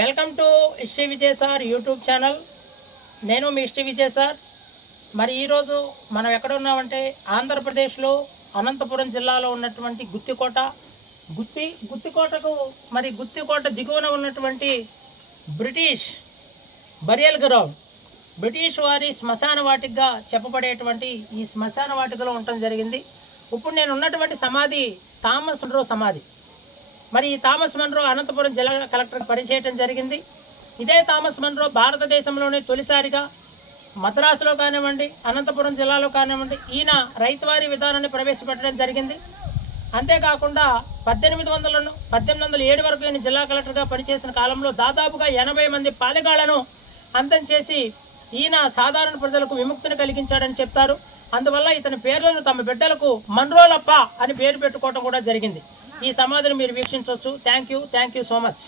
Welcome to history Vijay sir YouTube channel. నేను మీ history Vijay sir. మరి ఈరోజు మనం ఎక్కడ ఉన్నామంటే ఆంధ్రప్రదేశ్లో అనంతపురం జిల్లాలో ఉన్నటువంటి గుత్తికోటకు మరి గుత్తికోట దిగువన ఉన్నటువంటి బ్రిటిష్ బరియల్ గ్రౌండ్, బ్రిటిష్ వారి శ్మశాన వాటికగా చెప్పబడేటువంటి ఈ శ్మశాన వాటికలో ఉండటం జరిగింది. ఇప్పుడు నేను ఉన్నటువంటి సమాధి థామస్ మన్రో సమాధి. మరి ఈ థామస్ మన్రో అనంతపురం జిల్లా కలెక్టర్ పనిచేయడం జరిగింది. ఇదే థామస్ మన్రో భారతదేశంలోనే తొలిసారిగా మద్రాసులో కానివ్వండి, అనంతపురం జిల్లాలో కానివ్వండి, ఈయన రైతువారీ విధానాన్ని ప్రవేశపెట్టడం జరిగింది. అంతేకాకుండా 1807 వరకు ఈయన జిల్లా కలెక్టర్గా పనిచేసిన కాలంలో దాదాపుగా 80 మంది పాలెగాళ్లను అంతం చేసి ఈయన సాధారణ ప్రజలకు విముక్తిని కలిగించాడని చెప్తారు. అందువల్ల ఇతని పేర్లను తమ బిడ్డలకు మన్రోలప్ప అని పేరు పెట్టుకోవడం కూడా జరిగింది. ఈ సమాధిని మీరు వీక్షించవచ్చు. Thank you so much.